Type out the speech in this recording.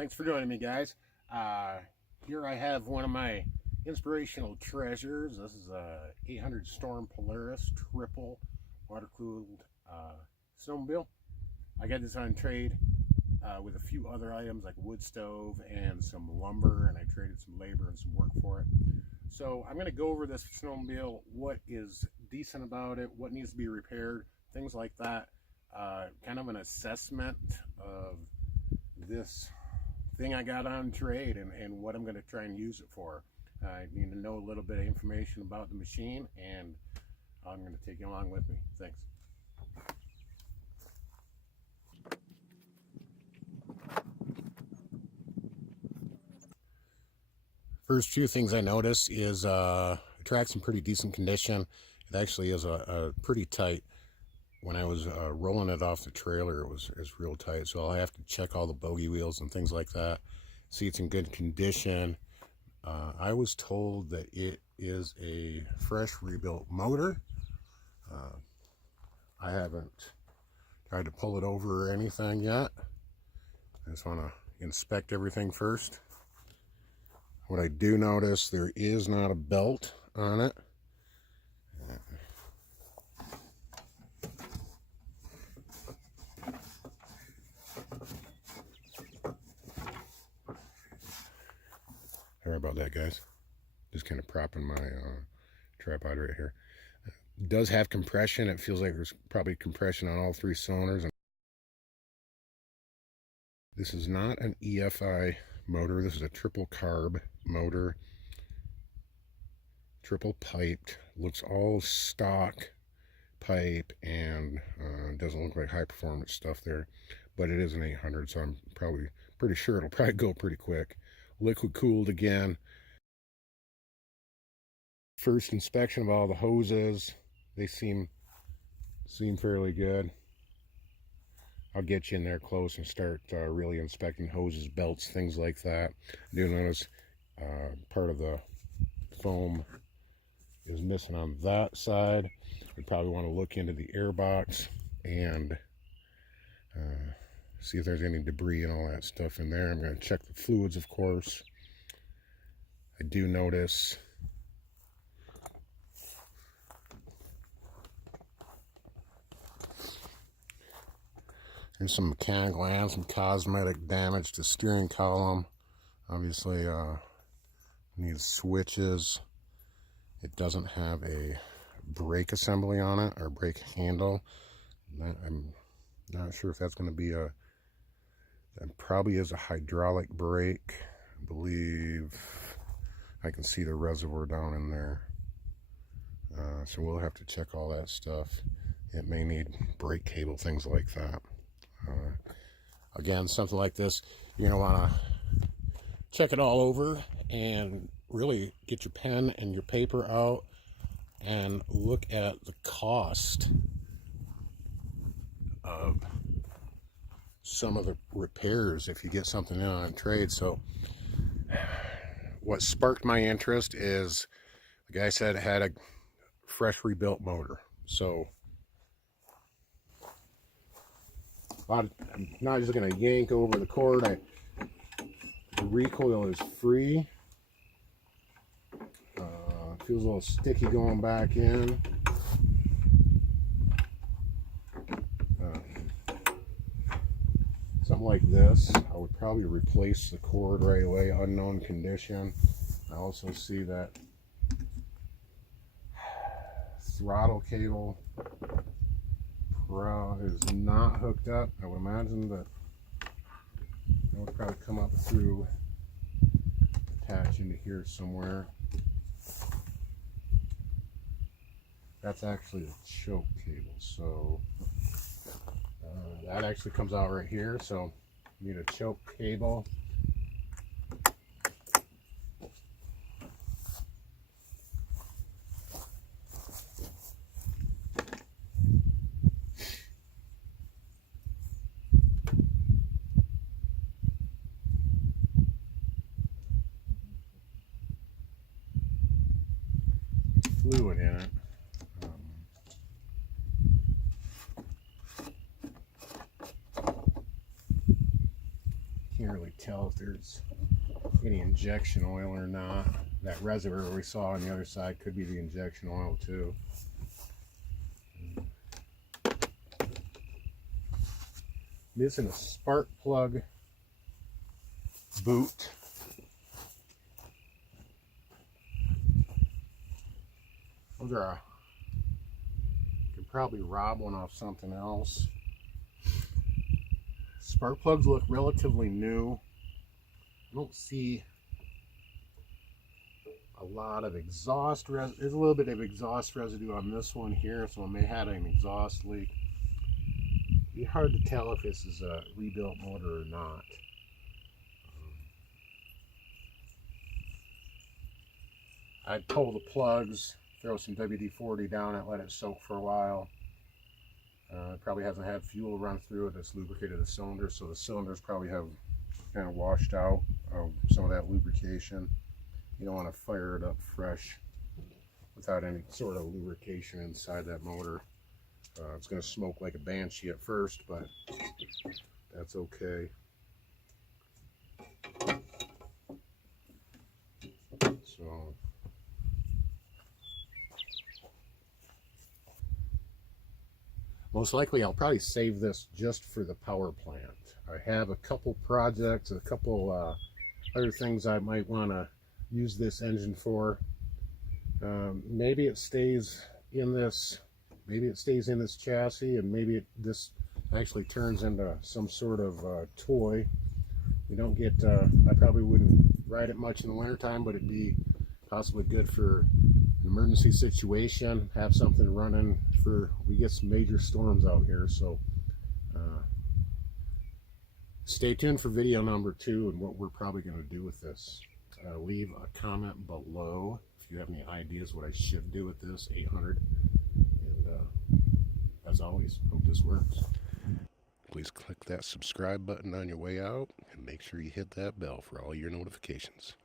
Thanks for joining me, guys. Here I have one of my inspirational treasures. This is a 800 Storm Polaris triple water-cooled snowmobile. I got this on trade with a few other items like wood stove and some lumber, and I traded some labor and some work for it. So I'm going to go over this snowmobile, what is decent about it, what needs to be repaired, things like that. Kind of an assessment of this thing I got on trade and what I'm going to try and use it for. I need to know a little bit of information about the machine, and I'm going to take you along with me. Thanks. First few things I notice is the track's in pretty decent condition. It actually is a pretty tight. When I was rolling it off the trailer, it was real tight, so I'll have to check all the bogey wheels and things like that. See it's in good condition. I was told that it is a fresh rebuilt motor. I haven't tried to pull it over or anything yet. I just want to inspect everything first. What I do notice, there is not a belt on it. Sorry about that, guys. Just kind of propping my tripod right here. It does have compression. It feels like there's probably compression on all three cylinders. This is not an EFI motor. This is a triple carb motor. Triple piped. Looks all stock pipe, and doesn't look like high performance stuff there. But it is an 800, so I'm probably pretty sure it'll probably go pretty quick. Liquid cooled again. First inspection of all the hoses, they seem fairly good. I'll get you in there close and start really inspecting hoses, belts, things like that. I do notice part of the foam is missing on that side. We probably want to look into the air box and see if there's any debris and all that stuff in there. I'm going to check the fluids, of course. I do notice there's some mechanical and some cosmetic damage to steering column. Obviously needs switches. It doesn't have a brake assembly on it, or brake handle. I'm not sure if that's going to be a, that probably is a hydraulic brake. I believe I can see the reservoir down in there. So we'll have to check all that stuff. It may need brake cable, things like that. Again, something like this, you're going to want to check it all over and really get your pen and your paper out and look at the cost of some of the repairs if you get something in on trade. So what sparked my interest is the guy said it had a fresh rebuilt motor. So I'm not just going to yank over the cord. The recoil is free. Feels a little sticky going back in. Something like this, I would probably replace the cord right away, unknown condition. I also see that throttle cable is not hooked up. I would imagine that it would probably come up through, attach into here somewhere. That's actually a choke cable, so that actually comes out right here. So you need a choke cable. Fluid in it. Can't really tell if there's any injection oil or not. That reservoir we saw on the other side could be the injection oil too. Missing a spark plug boot. Those are could probably rob one off something else. Spark plugs look relatively new. I don't see a lot of exhaust residue. There's a little bit of exhaust residue on this one here, so it may have an exhaust leak. It'd be hard to tell if this is a rebuilt motor or not. I'd pull the plugs, throw some WD-40 down it, let it soak for a while. It probably hasn't had fuel run through it that's lubricated the cylinder, so the cylinders probably have kind of washed out of some of that lubrication. You don't want to fire it up fresh without any sort of lubrication inside that motor. It's going to smoke like a banshee at first, but that's okay. So most likely I'll probably save this just for the power plant. I have a couple projects, a couple other things I might want to use this engine for. Maybe it stays in this, chassis, and maybe this actually turns into some sort of toy. We don't get, I probably wouldn't ride it much in the wintertime, but it'd be possibly good for an emergency situation, have something running for, we get some major storms out here. So stay tuned for video number 2 and what we're probably going to do with this. Leave a comment below if you have any ideas what I should do with this 800. And as always, hope this works. Please click that subscribe button on your way out and make sure you hit that bell for all your notifications.